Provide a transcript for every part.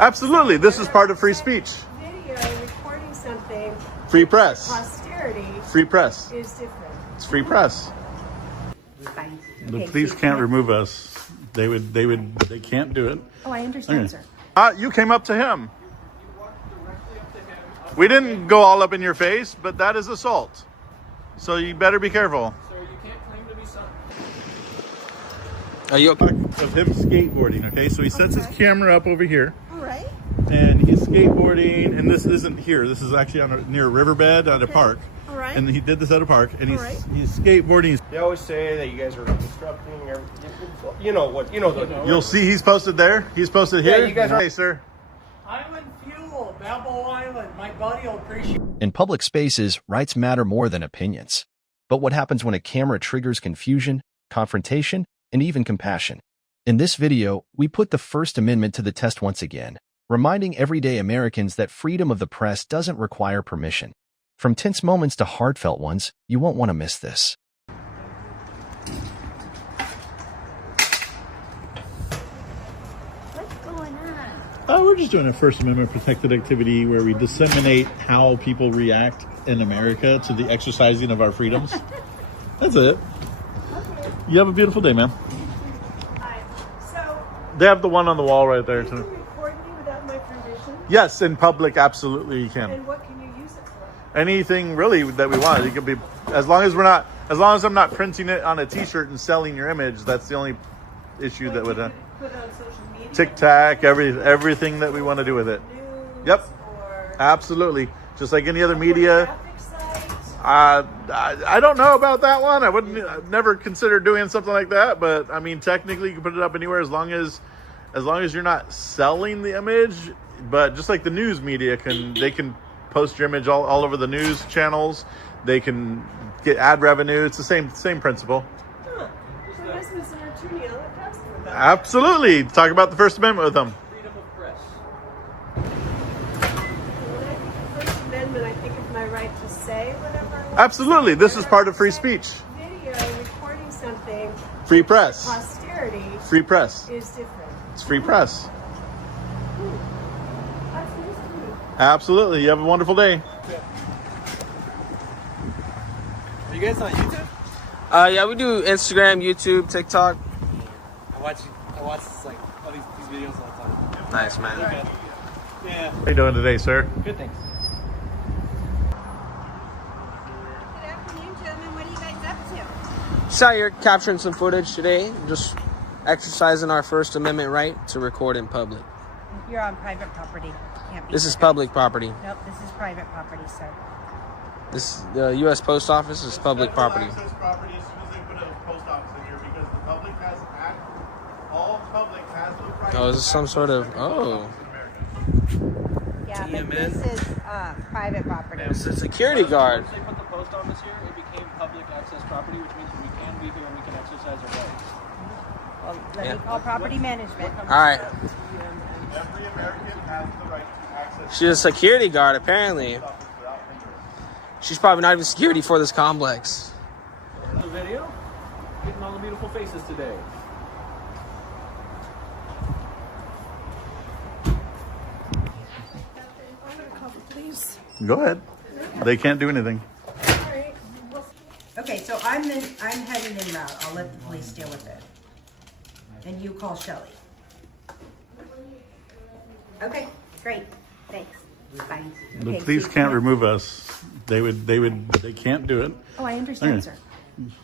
Absolutely. This is part of free speech. Video recording something. Free press. Posterity. Free press. Is different. It's free press. Fine. The Okay, police so you can't remove us. They can't do it. Oh, I understand, sir. You came up to him. We didn't go all up in your face, but that is assault. So you better be careful. Sir, you can't claim to be something. Are you okay? Of him skateboarding, okay? So he sets his camera up over here. All right. And he's skateboarding, and this isn't here. This is actually near a riverbed at a park. All right. And he did this at a park, and he's All right. he's skateboarding. They always say that you guys are disrupting. You know what? You know the. You'll see he's posted there. He's posted here. Yeah, you guys are. Hey, sir. Island Fuel, Balboa Island. My buddy will appreciate it. In public spaces, rights matter more than opinions. But what happens when a camera triggers confusion, confrontation, and even compassion? In this video, we put the First Amendment to the test once again, reminding everyday Americans that freedom of the press doesn't require permission. From tense moments to heartfelt ones, you won't want to miss this. What's going on? We're just doing a First Amendment protected activity where we disseminate how people react in America to the exercising of our freedoms. That's it. Okay. You have a beautiful day, man. Hi. So, They have the one on the wall right there, can you too. record me without my permission? Yes, in public, absolutely you can. And what can you use it for? Anything really that we want. It could be, as long as I'm not printing it on a T-shirt and selling your image. That's the only issue that would. Put it on social media. TikTok, everything that we want to do with it. News. Yep. Or Absolutely, just like any other media. graphic sites. I don't know about that one. I've never considered doing something like that, but I mean, technically, you can put it up anywhere as long as you're not selling the image. But just like the news media they can post your image all over the news channels. They can get ad revenue. It's the same principle. Huh. So this was an attorney. I'll have to ask him about it. Absolutely. Talk about the First Amendment with them. Freedom of press. When I think of the First Amendment, I think of my right to say whatever I want. Absolutely. This is part of free speech. Video recording something. Free press. Posterity Free press. is different. It's free press. That's nice to me. Absolutely. You have a wonderful day. Are you guys on YouTube? Yeah, we do Instagram, YouTube, TikTok. I watch like all these videos all the time. Nice, man. Okay. Yeah. How you doing today, sir? Good things. Good afternoon, gentlemen. What are you guys up to? Just out here capturing some footage today. Just exercising our First Amendment right to record in public. You're on private property. Can't be. This is public property. Nope, this is private property, sir. This the U.S. Post Office is public property. Access property as soon as they put a post office in here because the public has all public has the right. Oh, is this some sort of Yeah, but man. this is private property. It's a security guard. Once they put the post office here, it became public access property, which means we can be here and we can exercise our rights. Well, let Yeah. me call property management. All right. Every American has the right to access. She's a security guard, apparently. She's probably not even security for this complex. The video, getting all the beautiful faces today. I'm going to call the police. Go ahead. They can't do anything. All right. Okay, so I'm heading in route. I'll let the police deal with it. And you call Shelley. Okay, great. Thanks. Bye. The Okay, police so- can't remove us. They can't do it. Oh, I understand, Okay. sir.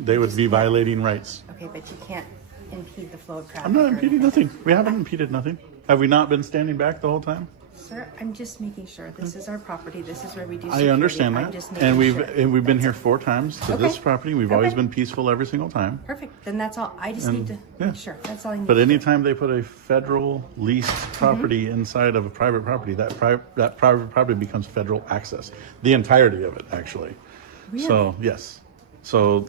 They would be violating rights. Okay, but you can't impede the flow of traffic. I'm not or impeding anything. nothing. We haven't impeded nothing. Have we not been standing back the whole time? Sir, I'm just making sure. This is our property. This is where we do I security. understand I'm that. just making And sure. we've been here 4 times to this Okay. property. We've always Okay. been peaceful every single time. Perfect. Then that's all. I just need to yeah. make sure. That's all I need. But to do. anytime they put a federal leased property inside of a private property, that private property becomes federal access. The entirety of it, actually. Really? So yes. So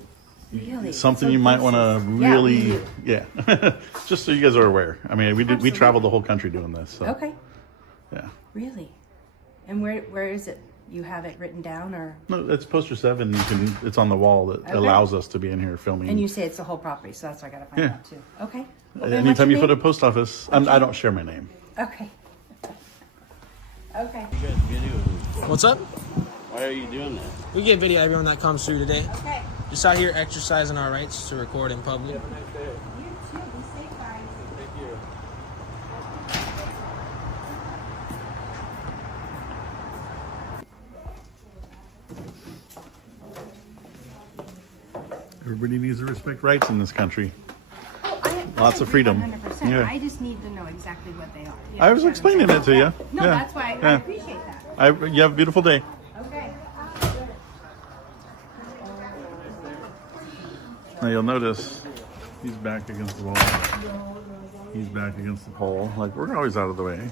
Really? something So you might this want to is- yeah, we really, do. yeah. Just so you guys are aware. I mean, we Absolutely. traveled the whole country doing this. So, Okay. Yeah. Really? And where is it? You have it written down, or No, it's poster 7. It's on the wall that Okay. allows us to be in here filming. and you say it's the whole property, so that's what I gotta find Yeah. out too. Okay. Well, then what's Anytime you your put a name? post office, I don't share my name. Okay. Okay. What's up? Why are you doing that? We get video of everyone that comes through today. Okay. Just out here exercising our rights to record in public. You too. Be safe, guys. Everybody needs to respect rights in this country. Oh, Lots of freedom. 100%. Yeah. I just need to know exactly what they are. Yeah, I was explaining it to you. No, Yeah. that's why I Yeah. appreciate that. You have a beautiful day. Okay. Now you'll notice he's back against the wall. He's back against the pole. Like, we're always out of the way.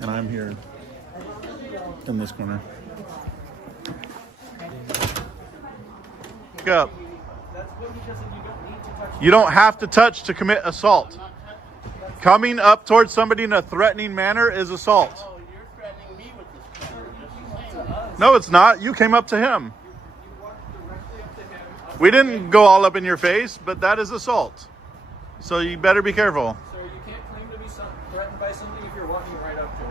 And I'm here in this corner. Pick up. You don't have to touch to commit assault. Coming up towards somebody in a threatening manner is assault. Oh, you're threatening me with this camera. No, it's not. You came up to him. We didn't go all up in your face, but that is assault. So you better be careful. Sir, you can't claim to be threatened by something if you're walking right up to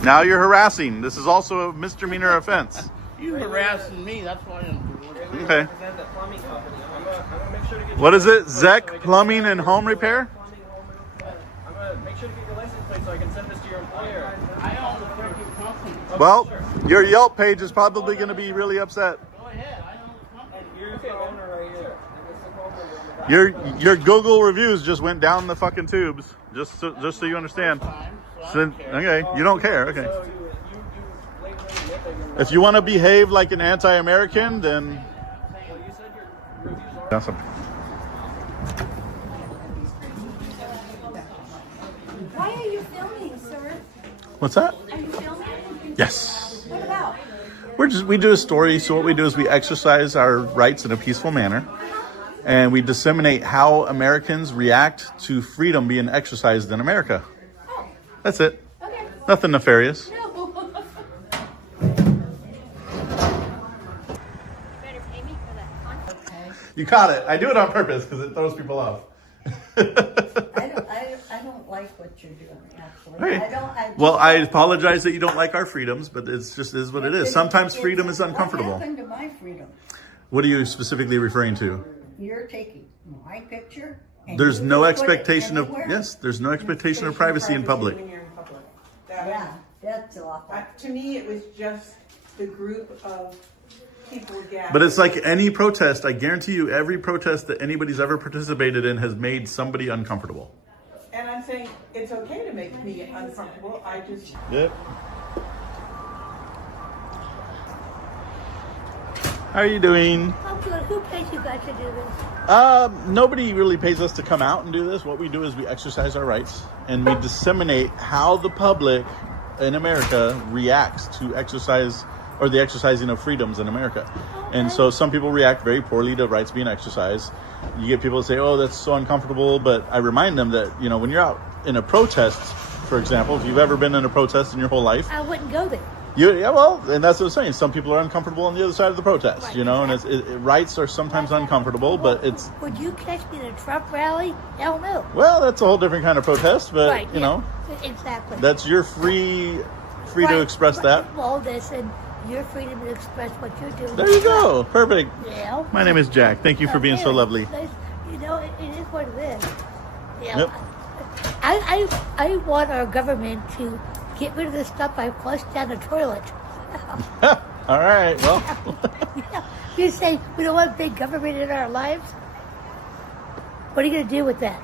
it. Now you're harassing. This is also a misdemeanor offense. You harassing me, that's why I'm doing it. Okay. Represent the plumbing company. I'm gonna make sure to get What is it? license Zek plate so I can Plumbing send and this Home to your Repair? I'm gonna make sure to get your license plate so I can send this to your employer. I own the freaking company. Well, your Yelp page is probably going to be really upset. Go ahead, I own the company. Here's the owner right here. This is the owner on the back. Your Google reviews just went down the fucking tubes. Just so you understand. Okay, you don't care. Okay. So you blatantly admit that you're If you want to behave like an anti-American, then well, you said your reviews are that's a. Why are you filming, sir? What's that? Are you filming? Yes. What about? We do a story. So what we do is we exercise our rights in a peaceful manner, and we disseminate how Americans react to freedom being exercised in America. Oh, That's it. okay. Nothing nefarious. No. Better pay me for that content. You caught it. I do it on purpose because it throws people off. I don't like what you're doing, actually. Hey. Well, I apologize that you don't like our freedoms, but it's just is what it is. Sometimes freedom is uncomfortable. What happened to my freedom? What are you specifically referring to? You're taking my picture. And There's you no can put it expectation of anywhere? yes. There's no expectation of privacy in public. When you're in public. Yeah, that's awful. To me, it was just the group of people gathered. But it's like any protest. I guarantee you, every protest that anybody's ever participated in has made somebody uncomfortable. And I'm saying it's okay to make me uncomfortable. I just Yep. How are you doing? Oh, good. Who pays you guys to do this? Nobody really pays us to come out and do this. What we do is we exercise our rights and we disseminate how the public in America reacts to exercise or the exercising of freedoms in America. And so some people react very poorly to rights being exercised. You get people that say, oh, that's so uncomfortable. But I remind them that, you know, when you're out in a protest, for example, if you've ever been in a protest in your whole life, I wouldn't go there. well, and that's what I'm saying. Some people are uncomfortable on the other side of the protest, Right, you know, and rights are sometimes uncomfortable, but it's, Would you catch me at a Trump rally? Hell no. well, that's a whole different kind of protest, but, Right, you know, Exactly. that's your free to express that. Well, listen, your freedom to express what you're doing. There you go. Perfect. Yeah. My name is Jack. Thank you for being so lovely. You know, it is what it is. Yeah. Yep. I want our government to get rid of the stuff I flushed down the toilet. All right. Well, You say we don't want big government in our lives? What are you going to do with that?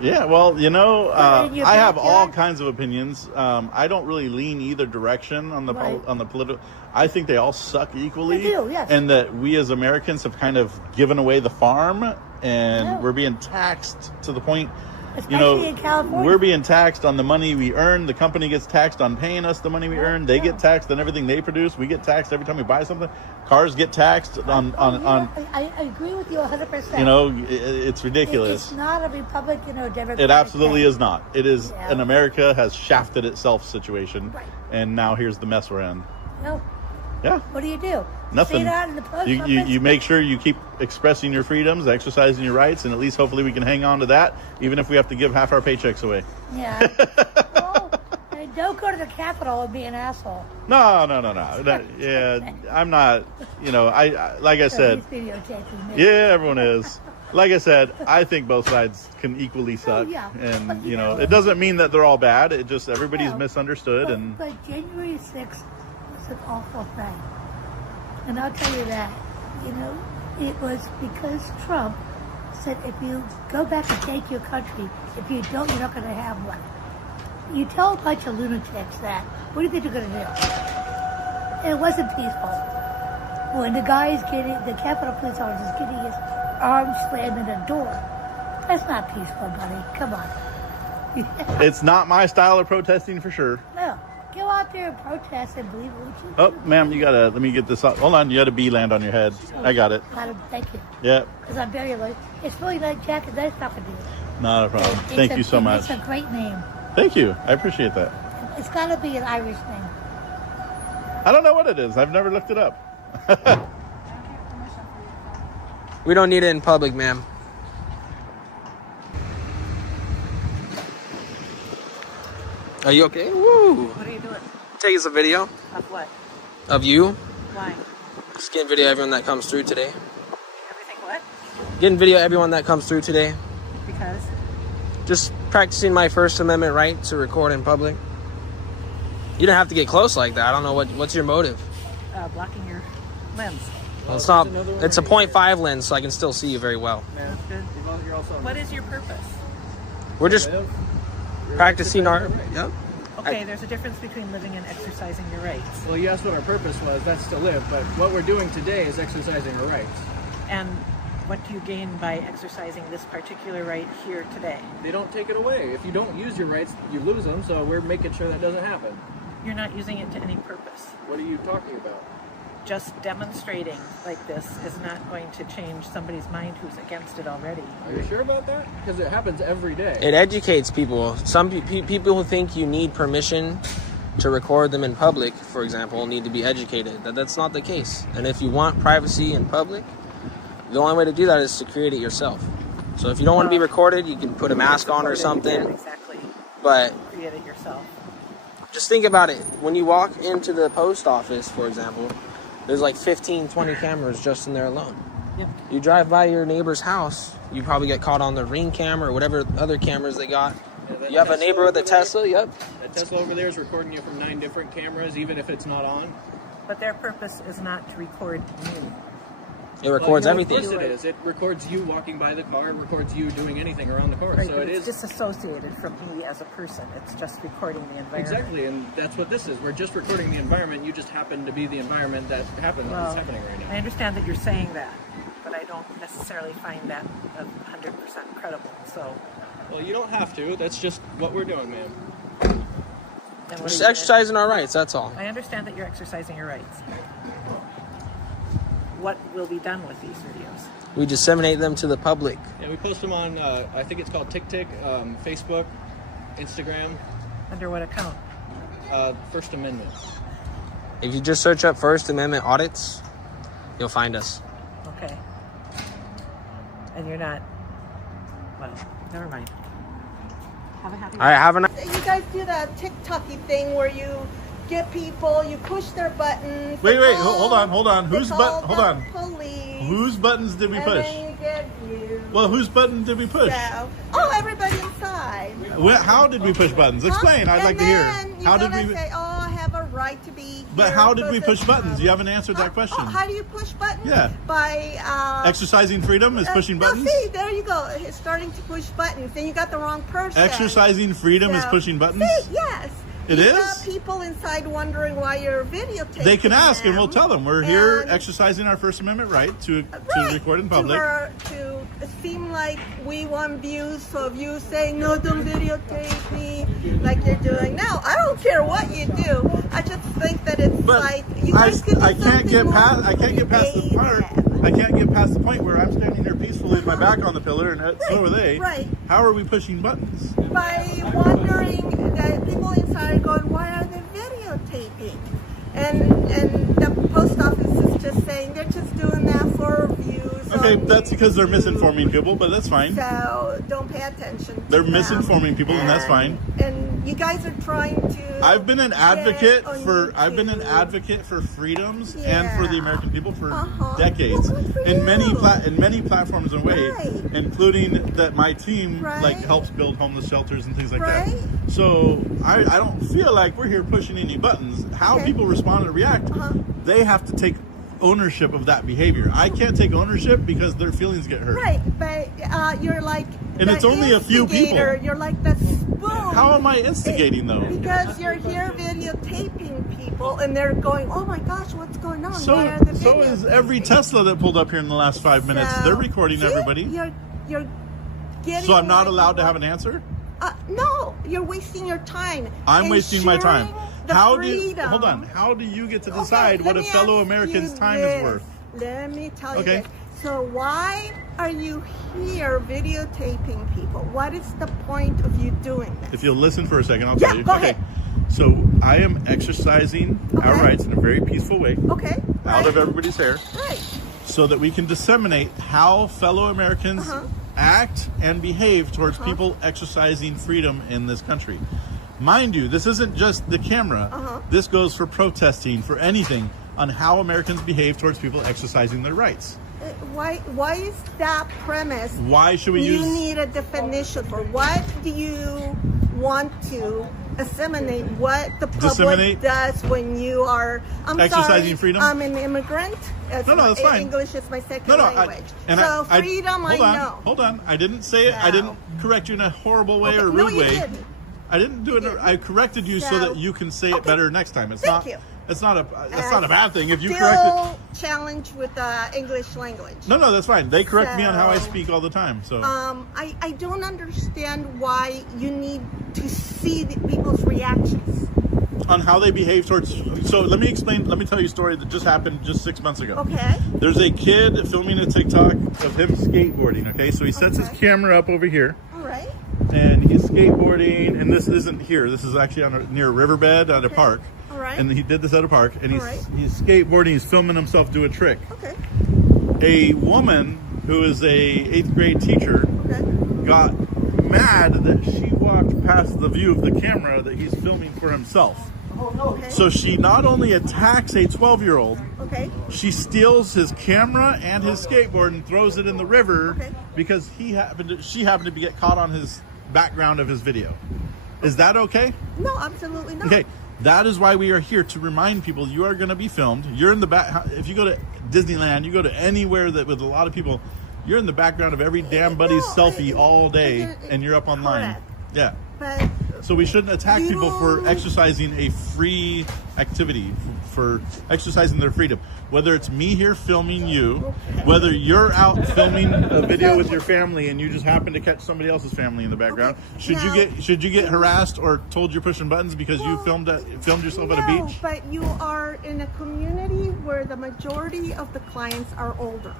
yeah, well, you know, Put it in your I have all backyard? kinds of opinions. I don't really lean either direction on the Right. on the political. I think they all suck equally. They do, yes. And that we as Americans have kind of given away the farm, and Yeah. we're being taxed to the point. Especially in California. We're being taxed on the money we earn. The company gets taxed on paying us the money we earn. They get taxed on everything they produce. We get taxed every time we buy something. Cars get taxed on. I agree with you 100%. You know, it's ridiculous. It's not a Republican or Democrat. It absolutely thing. is not. It is Yeah. an America has shafted itself situation, Right. and now here's the mess we're in. No. Yeah. What do you do? Nothing. Sit out in the post You office. make sure you keep expressing your freedoms, exercising your rights, and at least hopefully we can hang on to that, even if we have to give half our paychecks away. Yeah. Well, don't go to the Capitol and be an asshole. No. Yeah, I'm not. You know, I like I said. He's videotaping me. Yeah, everyone is. Like I said, I think both sides can equally suck, yeah. and But you know, it doesn't mean that they're all bad. It just everybody's No. misunderstood, and But January 6th was an awful thing. And I'll tell you that, you know, it was because Trump said if you go back and take your country, if you don't, you're not going to have one. You tell a bunch of lunatics that, what do you think they're going to do? And it wasn't peaceful. When the Capitol Police officer is getting his arm slammed in a door, that's not peaceful, buddy. Come on. it's not my style of protesting for sure. No. Go out there and protest and believe what you Oh, ma'am, you gotta let me get this up. Hold on, you got a bee land on your head. I got it. Thank you. Yeah, Because I'm very alert. It's really like Jack and nice talking to you. not a problem. It's Thank you so much. It's a great name. Thank you. I appreciate that. It's got to be an Irish name. I don't know what it is. I've never looked it up. We don't need it in public, ma'am. Are you okay? Woo! What are you doing? Take us a video Of what? of you. Why? Just getting video of everyone that comes through today. Everything what? Getting video of everyone that comes through today. Because? Just practicing my First Amendment right to record in public. You don't have to get close like that. I don't know what's your motive. Blocking your lens. Well, it's not. It's a 0.5 lens, so I can still see you very well. That's good. What is your purpose? We're just practicing our. Yep. Okay, there's a difference between living and exercising your rights. Well, you asked what our purpose was. That's to live. But what we're doing today is exercising our rights. And what do you gain by exercising this particular right here today? They don't take it away. If you don't use your rights, you lose them. So we're making sure that doesn't happen. You're not using it to any purpose. What are you talking about? Just demonstrating like this is not going to change somebody's mind who's against it already. Are you sure about that? Because it happens every day. It educates people. Some people who think you need permission to record them in public, for example, need to be educated. That's not the case. And if you want privacy in public, the only way to do that is to create it yourself. So if you don't want to be recorded, you can put a mask on or something. Yeah, exactly. But Create it yourself. just think about it. When you walk into the post office, for example, there's like 15, 20 cameras just in there alone. Yep. You drive by your neighbor's house, you probably get caught on the Ring camera or whatever other cameras they got. Yeah, You have a neighbor with a Tesla, yep. That Tesla over there is recording you from 9 different cameras, even if it's not on. But their purpose is not to record you. It records Well, everything. Of course it is. It records you walking by the car. It records you doing anything around the car. Right, So but it it's is disassociated from me as a person. It's just recording the environment. exactly, and that's what this is. We're just recording the environment. You just happen to be the environment that happened. Well, That's happening right now. I understand that you're saying that, but I don't necessarily find that 100% credible. So, Well, you don't have to. That's just what we're doing, ma'am. then what Just are you exercising our rights, that's all. I understand that you're exercising your rights. What will be done with these videos? We disseminate them to the public. Yeah, we post them on, I think it's called TikTok, Facebook, Instagram, Under what account? First Amendment. If you just search up First Amendment audits, you'll find us. Okay. And you're not, well, never mind. Have a happy All right, have a nice. You guys do that TikTok-y thing where you get people, you push their buttons. Wait, they hold call- on. they Whose call button? Hold the on. Police, Whose buttons did we and push? then you get you. Well, whose button did we push? So, oh, everybody inside. How did we push buttons? Explain. I'd like to hear. How did we? Say, oh, I have a right to be. But here how did we for push this buttons? time. You haven't answered that question. Oh, how do you push buttons? Yeah. By Exercising freedom is pushing no, buttons? see, there you go. It's starting to push buttons. Then you got the wrong person. Exercising freedom is So, pushing buttons? See, yes. It You is? got people inside wondering why you're videotaping. They can ask and them. we'll tell them. We're here And- exercising our First Amendment right to record in To public. to seem like we want views, so if you saying no, don't videotape me like you're doing now, I don't care what you do. I just think that it's But like you guys could do I can't get something past. more I can't get past the part. creative. I can't get past the point where I'm standing here peacefully with my back on the pillar, and so are they. Right. How are we pushing buttons? By wondering that people inside are going, why are they videotaping? And the post office is just saying they're just doing that for views. Okay, on that's because they're YouTube. misinforming people, but that's fine. So don't pay attention to They're them. misinforming people, and that's fine. And you guys are trying to. I've been an advocate on I've been an YouTube. advocate for freedoms and for the American people for decades, Well, good for in many you. in many platforms and ways, Right. including that my team Right. like helps build homeless shelters and things like Right. that. So I don't feel like we're here pushing any buttons. How Okay. people respond and react, they have to take ownership of that behavior. I can't take ownership because their feelings get hurt. Right, but you're like. And the it's only a few people. instigator. You're like the spoon. How am I instigating though? Because you're here videotaping people, and they're going, "Oh my gosh, what's going on? Why So are the so videos?" is every Tesla that pulled up here in the last 5 minutes. So, They're recording see? everybody. You're getting. So I'm not like allowed to what- have an answer? No, you're wasting your time. I'm wasting my time. Ensuring the How do freedom. hold on? How do you get to Okay, decide let what a me fellow ask American's you time this. is worth? Let me tell you Okay. this. So why are you here videotaping people? What is the point of you doing this? If you'll listen for a second, I'll Yeah, tell you. go ahead. So I am exercising our Okay. rights in a very peaceful way, Okay. out of everybody's hair, Right. so that we can disseminate how fellow Americans act and behave towards people exercising freedom in this country. Mind you, this isn't just the camera. This goes for protesting, for anything, on how Americans behave towards people exercising their rights. Why is that premise? Why should we You use... need a definition for what do you want to disseminate? What the public Disseminate? does when you are Exercising sorry, freedom? I'm an immigrant. No, that's fine. English is my second No, language. So freedom, hold I on, know. Hold on. I didn't say it. I No. didn't correct you in a horrible way or a rude No, you way. didn't. I didn't do it. You didn't. I corrected you so that you can say it better next time. It's Thank not. you. It's not a. It's not a bad thing if you correct Still challenged with the English language. it. No, that's fine. They correct me on how I So, speak all the time. So I don't understand why you need to see the people's reactions. on how they behave towards. So let me explain. Let me tell you a story that just happened just 6 months ago. Okay. There's a kid filming a TikTok of him skateboarding. Okay, so he sets his camera up over here. All right. And he's skateboarding, and this isn't here. This is actually on near a riverbed at a park. All right. And he did this at a park, and All right. he's skateboarding. He's filming himself do a trick. Okay. A woman who is a 8th grade teacher Okay. got mad that she walked past the view of the camera that he's filming for himself. Okay. So she not only attacks a 12-year-old, Okay. she steals his camera and his skateboard and throws it in the river Okay. because she happened to get caught on his background of his video. Is that okay? No, absolutely not. Okay, that is why we are here, to remind people you are going to be filmed. You're in the back. If you go to Disneyland, you go to anywhere that with a lot of people, you're in the background of every damn buddy's selfie all day, and you're up online. Correct. Yeah. But So we shouldn't attack You- people for exercising a free activity, for exercising their freedom. Whether it's me here filming you, whether you're out filming a video with your family and you just happen to catch somebody else's family in the background, Okay, should you get harassed or told you're pushing buttons because you filmed yourself at a no, beach? but you are in a community where the majority of the clients are older.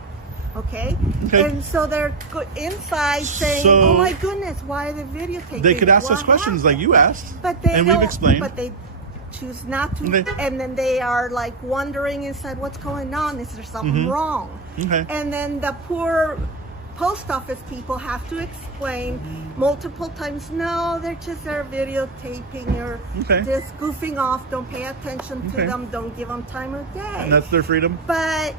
Okay? Okay. And so they're inside saying, So- "Oh my goodness, why are they videotaping?" They could ask What us questions happened?" like you asked, But they and we've don't- explained. But they choose not to, Okay. and then they are like wondering inside, "What's going on? Is there something wrong?" Okay. And then the poor post office people have to explain multiple times, "No, they're videotaping or Okay. just goofing off. Don't pay attention to Okay. them. Don't give them time of day." And that's their freedom. But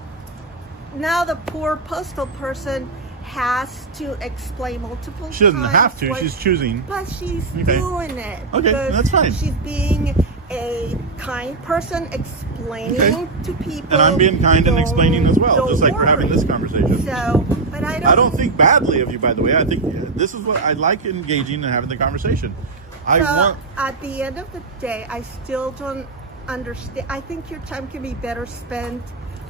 now the poor postal person has to explain multiple She doesn't times have to. what- She's choosing. but she's Okay. doing it. Okay, because that's fine. She's being a kind person, explaining Okay. to people. And I'm being kind and explaining as well, Don't just like we're having this worry. conversation. So, but I don't think badly of you, by the way. I think this is what I like, engaging and having the conversation. I So want. at the end of the day, I still don't understand. I think your time can be better spent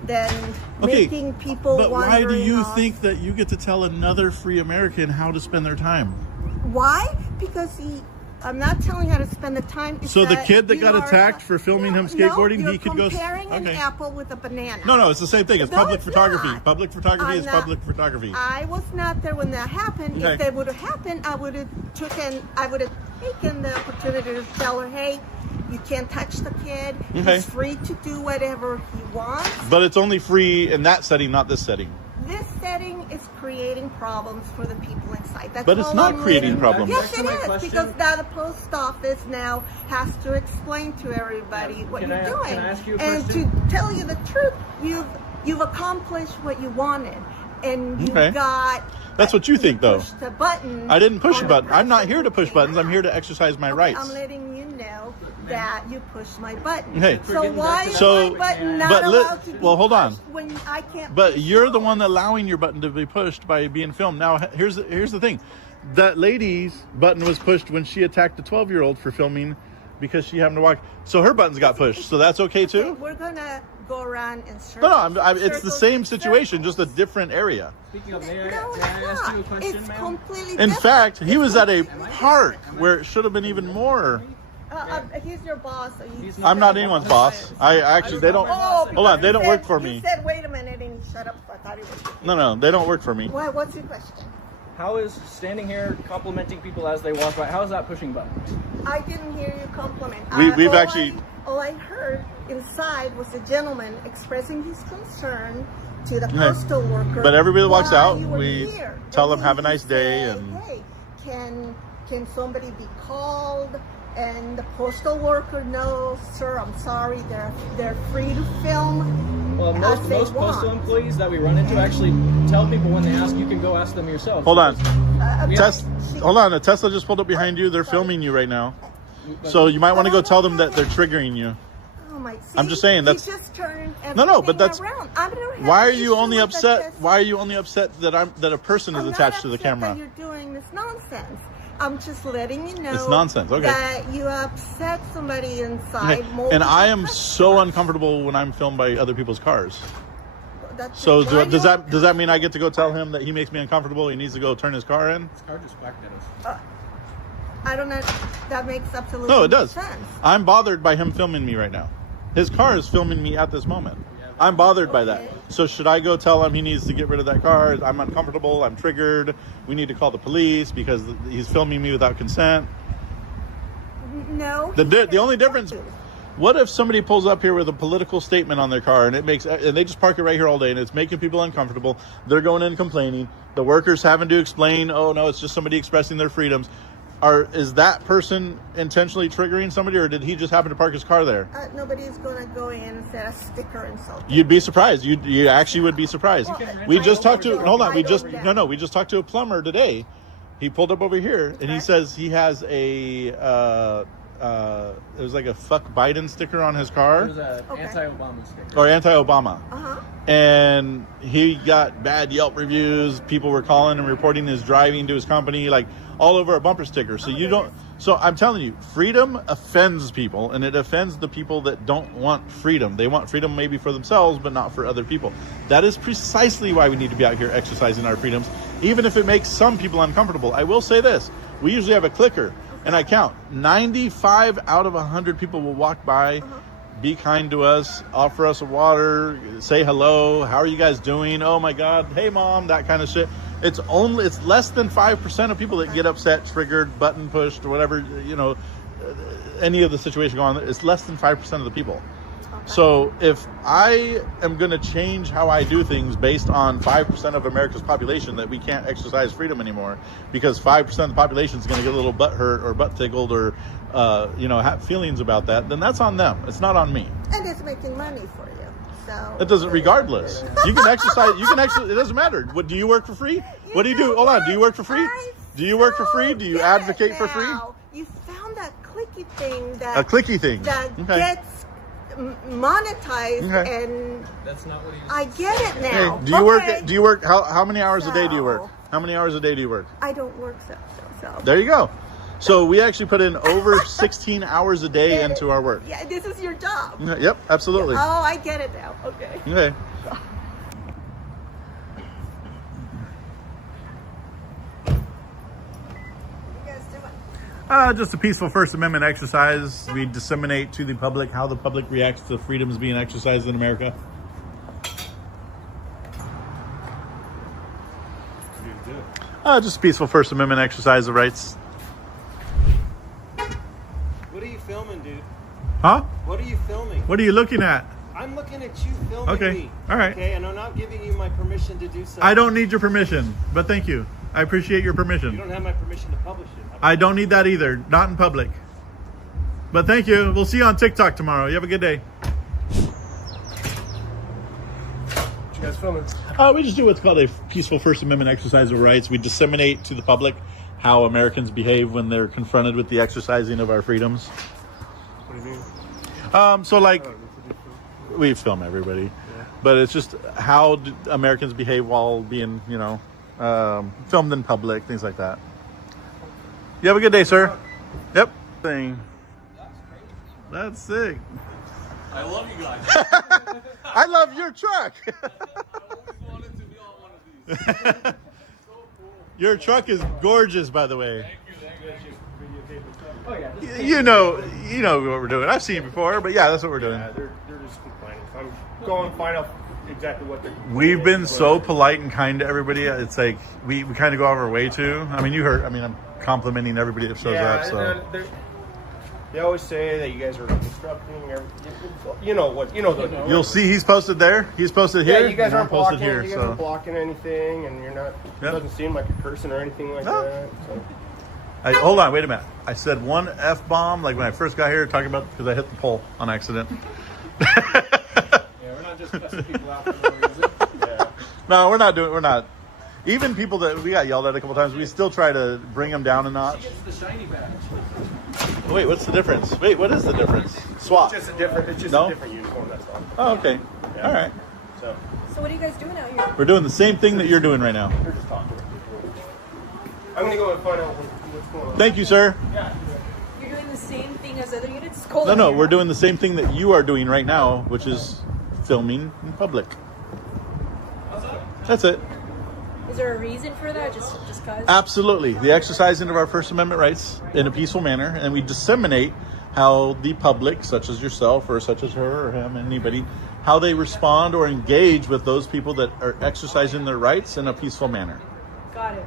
than making people but why do wondering you off. think that you get to tell another free American how to spend their time? Why? Because I'm not telling you how to spend the time. It's So the that kid that you got are- attacked for filming him skateboarding, you're he could go. comparing an Okay. apple with a banana. No, it's the same thing. It's No, public it's photography. not. Public photography I'm is not- public photography. I was not there when that happened. Okay. If that would have happened, I would have taken the opportunity to tell her, hey, you can't touch the kid. Okay. He's free to do whatever he wants. But it's only free in that setting, not this setting. This setting is creating problems for the people inside. That's But it's all not I'm creating letting- problems. Yes, Back to it my is, question. because now the post office now has to explain to everybody what Can you're I- doing. can I ask you a and question? to tell you the truth, you've accomplished what you wanted, and you Okay. got. That's what you think, though. Pushed the button. I didn't push on a the button. I'm not person here to who push came buttons. I'm out. here to exercise my Okay, rights. I'm letting you know that you pushed my button. Okay. So why is So- my button not but allowed to be well, hold on. pushed when I can't? But push you're the yours? one allowing your button to be pushed by being filmed. Now, here's the thing. That lady's button was pushed when she attacked a 12-year-old for filming because she happened to walk. So her buttons got pushed. So that's okay Okay, too? we're gonna go around in circles. No, it's the circles, same situation, circles. just a different area. Speaking of, may I, No, may it's I ask not. you a question, It's ma'am? completely In different. fact, he It's was at a completely park different. where it should have been even more. He's your boss. So you He's I'm not anyone's boss. I actually, they don't. Oh, Hold on, they you don't said- work for me. You said, wait a minute, and you shut up. So I thought it was. No, they don't work for me. What's your question? How is standing here complimenting people as they walk by, how is that pushing buttons? I didn't hear you compliment. We've actually- All I heard inside was a gentleman expressing his concern to the postal worker. But everybody that walks while out, you were we here. tell them, And "Have a he nice day," said, and- hey, can somebody be called? And the postal worker knows, sir, I'm sorry, they're free to film. Well, most as they postal want. employees that we run into actually tell people when they ask, you can go ask them yourself. Hold on. Yeah. Hold on. A Tesla just pulled up behind you. They're filming you right now. So you might want to go tell them that they're triggering you. Oh my! I'm just saying, that's- He just turned No, but everything that's- around. I don't have Why are an you issue only with the upset? test. Why are you only upset that that a person is I'm attached to not the upset camera? that you're doing this nonsense. I'm just letting you know. It's nonsense, okay. That you upset somebody inside. Okay. multiple And I am times. so uncomfortable when I'm filmed by other people's cars. That's So why does you- that mean I get to go tell him that he makes me uncomfortable? He needs to go turn his car in? This car just backed at us. I don't know. That makes absolutely No, it does. sense. I'm bothered by him filming me right now. His car is filming me at this moment. I'm bothered by that. So should I go tell him he needs to get rid of that car? I'm uncomfortable. I'm triggered. We need to call the police because he's filming me without consent. No. The only difference. What if somebody pulls up here with a political statement on their car and they just park it right here all day and it's making people uncomfortable? They're going in complaining. The workers having to explain, oh no, it's just somebody expressing their freedoms. Is that person intentionally triggering somebody, or did he just happen to park his car there? Nobody's gonna go in and set a sticker and something. You'd be surprised. You actually would be surprised. We just talked to. Hold on. We just we just talked to a plumber today. He pulled up over here and he says he has a it was like a "fuck Biden" sticker on his car. It was an anti-Obama sticker. Or anti-Obama. Uh-huh. And he got bad Yelp reviews. People were calling and reporting his driving to his company, like all over a bumper sticker. So you don't. So I'm telling you, freedom offends people, and it offends the people that don't want freedom. They want freedom maybe for themselves, but not for other people. That is precisely why we need to be out here exercising our freedoms, even if it makes some people uncomfortable. I will say this: we usually have a clicker, and I count 95 out of 100 people will walk by. Be kind to us, offer us a water, say hello, how are you guys doing? Oh my God, hey mom, that kind of shit. It's less than 5% of people that get upset, triggered, button pushed, or whatever, any of the situation going on. It's less than 5% of the people. So if I am going to change how I do things based on 5% of America's population, that we can't exercise freedom anymore because 5% of the population is going to get a little butt hurt or butt tickled or, have feelings about that, then that's on them. It's not on me. And it's making money for you. So It doesn't, regardless. You can exercise, it doesn't matter. What, do you work for free? What do you do? Hold on. Do you work for free? Do you work for free? Do you advocate for free? You found that clicky thing A clicky thing. that Okay. gets monetized, Okay. and That's not what he was. I get it now. Hey, do you work? Okay. Do you work? How many hours a day do you work? How many hours a day do you work? I don't work so. There you go. So we actually put in over 16 hours a day into our work. Yeah, this is your job. Yep, absolutely. Oh, I get it now. Okay. Okay. Just a peaceful First Amendment exercise. We disseminate to the public how the public reacts to freedoms being exercised in America. Just a peaceful First Amendment exercise of rights. What are you filming, dude? Huh? What are you filming? What are you looking at? I'm looking at you filming Okay. me. All right. Okay, and I'm not giving you my permission to do so. I don't need your permission, but thank you. I appreciate your You permission. don't have my permission to publish it. I don't need that either. Not in public. But thank you. We'll see you on TikTok tomorrow. You have a good day. What you guys filming? We just do what's called a peaceful First Amendment exercise of rights. We disseminate to the public how Americans behave when they're confronted with the exercising of our freedoms. What do you mean? So like, we film everybody, but it's just how do Americans behave while being, you know, filmed in public, things like that. You have a good day, sir. Yep. Thing. That's sick. I love you guys. I love your truck. I always wanted to be on one of these. Your truck is gorgeous, by the way. Oh yeah. You know what we're doing. I've seen it before, but yeah, that's what we're doing. Yeah, they're just complaining. So I'm going to find out exactly what they're. We've been so polite and kind to everybody. It's like we kind of go out of our way too. I mean, you heard. I mean, I'm complimenting everybody that shows up. So they always say that you guys are disrupting. You know what? You know the. you'll see he's posted there. He's posted here. Yeah, you guys and aren't I'm posted blocking. here. You guys So aren't blocking anything, and you're not. It Yep. doesn't seem like a person or anything like No. that. So. hold on, wait a minute. I said one F-bomb like when I first got here talking about because I hit the pole on accident. Yeah, we're not just cussing people out for no reason. Yeah. No, we're not. Even people that we got yelled at a couple times, we still try to bring them down a notch. She gets the shiny badge. Wait, what's the difference? Wait, what is the difference? Swap. It's just a different uniform. That's all. Oh, okay. Yeah. All right. So So what are you guys doing out here? We're doing the same thing that you're doing right now. we're just talking. I'm gonna go and find out what's going on. Thank you, sir. You're doing the same thing as other units? It's No, cold out no, here. we're doing the same thing that you are doing right now, which is filming in public. That's it. Is there a reason for that? Just cause? Absolutely. The exercising of our First Amendment rights in a peaceful manner, and we disseminate how the public, such as yourself or such as her or him, anybody, how they respond or engage with those people that are exercising their rights in a peaceful manner. Got it.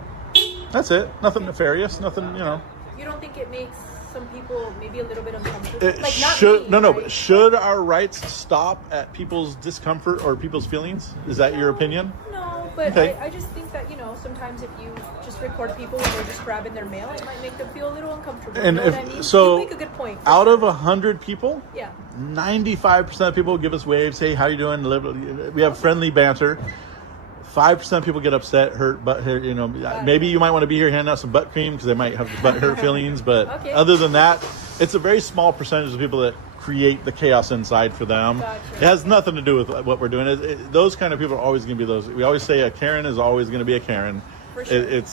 That's it. Nothing nefarious. Nothing, you know. You don't think it makes some people maybe a little bit uncomfortable? It Like not should me, no. right? But should our rights stop at people's discomfort or people's feelings? Is that your opinion? No, but Okay. I just think that, sometimes if you just record people when they're just grabbing their mail, it might make them feel a little uncomfortable. And you know if what I mean? so, You make a good point. out of 100 people, Yeah. 95% of people give us waves. Hey, how you doing? We have friendly banter. 5% of people get upset, hurt, butt hurt. Maybe you might want to be here handing out some butt cream because they might have butt hurt feelings. But Okay. other than that, it's a very small percentage of people that create the chaos inside for them. Gotcha. It has nothing to do with what we're doing. Those kind of people are always going to be those. We always say a Karen is always going to be a Karen. For sure. It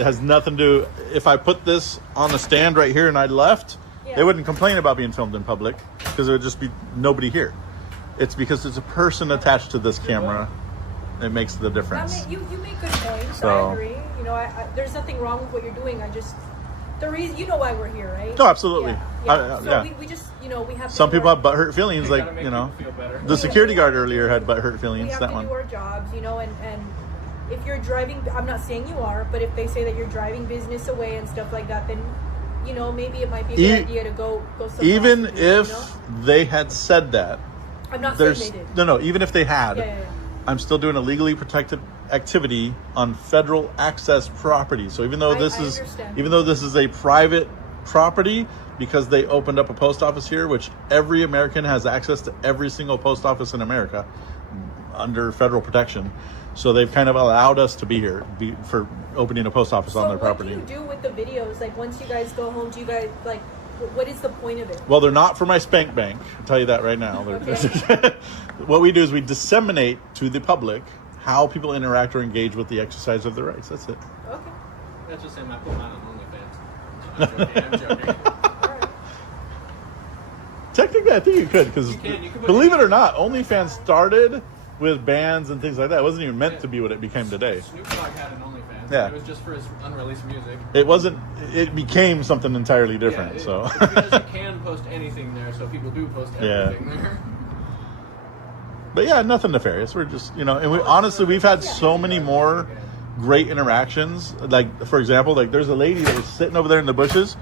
has nothing to do. If I put this on the stand right here and I left, Yeah. they wouldn't complain about being filmed in public because there would just be nobody here. It's because there's a person attached to this camera. It makes the difference. You make good points. So- I agree. There's nothing wrong with what you're doing. The reason, why we're here, right? No, absolutely. Yeah. Yeah. We just, we have Some to do people our- have butthurt feelings, You like, gotta make people feel better. the security guard earlier had butthurt we feelings, have that to one. do our jobs, and if you're driving, I'm not saying you are, but if they say that you're driving business away and stuff like that, then, maybe it might be a good idea to go somewhere Even else, if they had said that, I'm not saying there's they did. no, even if they had, Yeah. I'm still doing a legally protected activity on federal access property. So even though I this understand. is a private property, because they opened up a post office here, which every American has access to every single post office in America under federal protection. So they've kind of allowed us to be here for opening a post office on their property. What do you do with the videos? Like, once you guys go home, do you guys, what is the point of it? Well, they're not for my spank bank. I'll tell you that right now. Okay. What we do is we disseminate to the public how people interact or engage with the exercise of their rights. That's it. Okay. That's just saying I put mine on OnlyFans. I'm joking. Technically, I think you could, because You can put believe it or not, OnlyFans started with bands and things like that. It wasn't even meant to be what it became today. Snoop Dogg had an OnlyFans. Yeah. It was just for his unreleased music. It wasn't. It became something entirely different. So. It's because you can post anything there, so people do post everything there. But yeah, nothing nefarious. We're just, and we honestly, we've had so many more great interactions. Like, for example, there's a lady that was sitting over there in the bushes,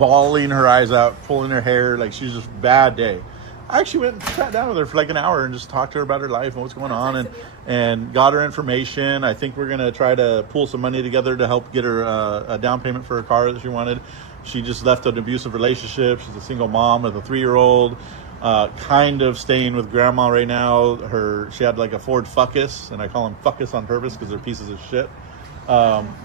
bawling her eyes out, pulling her hair, like she's just bad day. I actually went and sat down with her for like an hour and just talked to her about her life and what's going on, and got her information. I think we're going to try to pool some money together to help get her a down payment for a car that she wanted. She just left an abusive relationship. She's a single mom with a 3-year-old, kind of staying with grandma right now. She had like a Ford Focus, and I call them Fuckus on purpose because they're pieces of shit.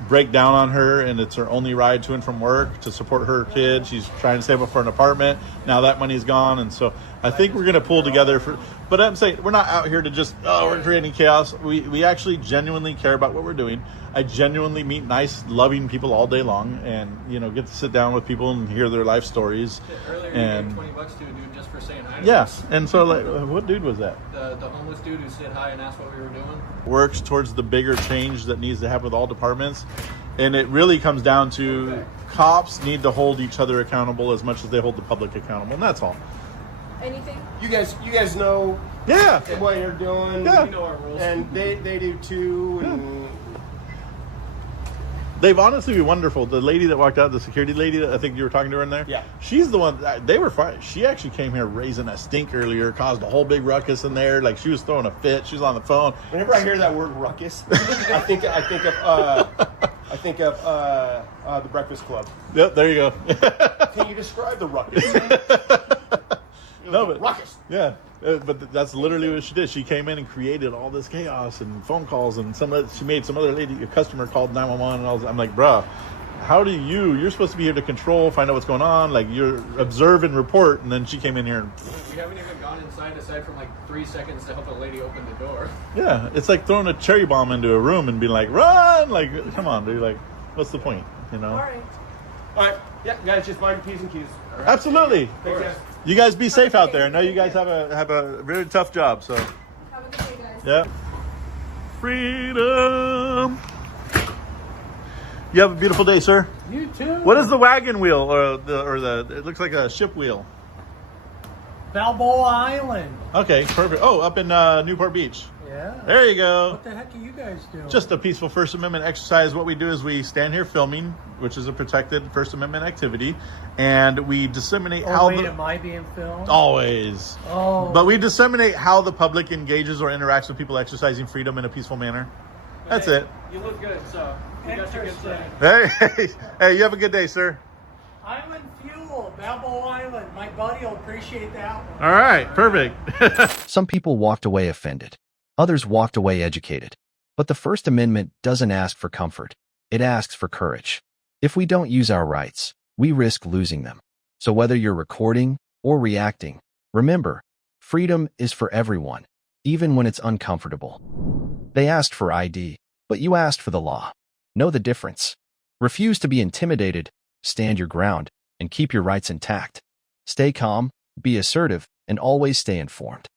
Break down on her, and it's her only ride to and from work to support her kid. She's trying to save up for an apartment. Now that money's gone, and so I think we're going to pull together but I'm saying we're not out here to just, we're creating chaos. We actually genuinely care about what we're doing. I genuinely meet nice, loving people all day long, and get to sit down with people and hear their life stories. Earlier, and you gave $20 to a dude just for saying hi. Yes, and so like, what dude was that? The homeless dude who said hi and asked what we were doing. Works towards the bigger change that needs to happen with all departments, and it really comes down to cops need to hold each other accountable as much as they hold the public accountable, and that's all. Anything? You guys know what you're doing. Yeah. We know our rules. And they do too. And they've honestly been wonderful. The lady that walked out, the security lady that I think you were talking to her in there. Yeah. She's the one. They were fine. She actually came here raising a stink earlier, caused a whole big ruckus in there. Like she was throwing a fit. She was on the phone. Whenever I hear that word ruckus, I think of the Breakfast Club. Yep, there you go. Can you describe the ruckus? No, but ruckus. Yeah, but that's literally what she did. She came in and created all this chaos and phone calls, and she made some other lady, a customer, called 911, and I'm like, bruh, how do you're supposed to be here to control, find out what's going on, like you're observe and report, and then she came in here and We haven't even gone inside aside from like 3 seconds to help a lady open the door. yeah, it's like throwing a cherry bomb into a room and being like, run, like come on, dude, like what's the point, All right. All right. Yeah, guys, just mind your P's and Q's. All right. Absolutely. Thanks, guys. You guys be safe out there. I know you guys have a really tough job, so Have a good day, guys. yeah. Freedom. You have a beautiful day, sir. You too. What is the wagon wheel or the? It looks like a ship wheel. Balboa Island. Okay, perfect. Oh, up in Newport Beach. Yeah. There you go. What the heck are you guys doing? Just a peaceful First Amendment exercise. What we do is we stand here filming, which is a protected First Amendment activity, and we disseminate how wait, am I being filmed? always. Oh. But we disseminate how the public engages or interacts with people exercising freedom in a peaceful manner. That's it. You look good, so you got your good side. Hey, you have a good day, sir. Island Fuel, Balboa Island. My buddy will appreciate that one. All right, perfect. Some people walked away offended. Others walked away educated. But the First Amendment doesn't ask for comfort. It asks for courage. If we don't use our rights, we risk losing them. So whether you're recording or reacting, remember, freedom is for everyone, even when it's uncomfortable. They asked for ID, but you asked for the law. Know the difference. Refuse to be intimidated, stand your ground, and keep your rights intact. Stay calm, be assertive, and always stay informed.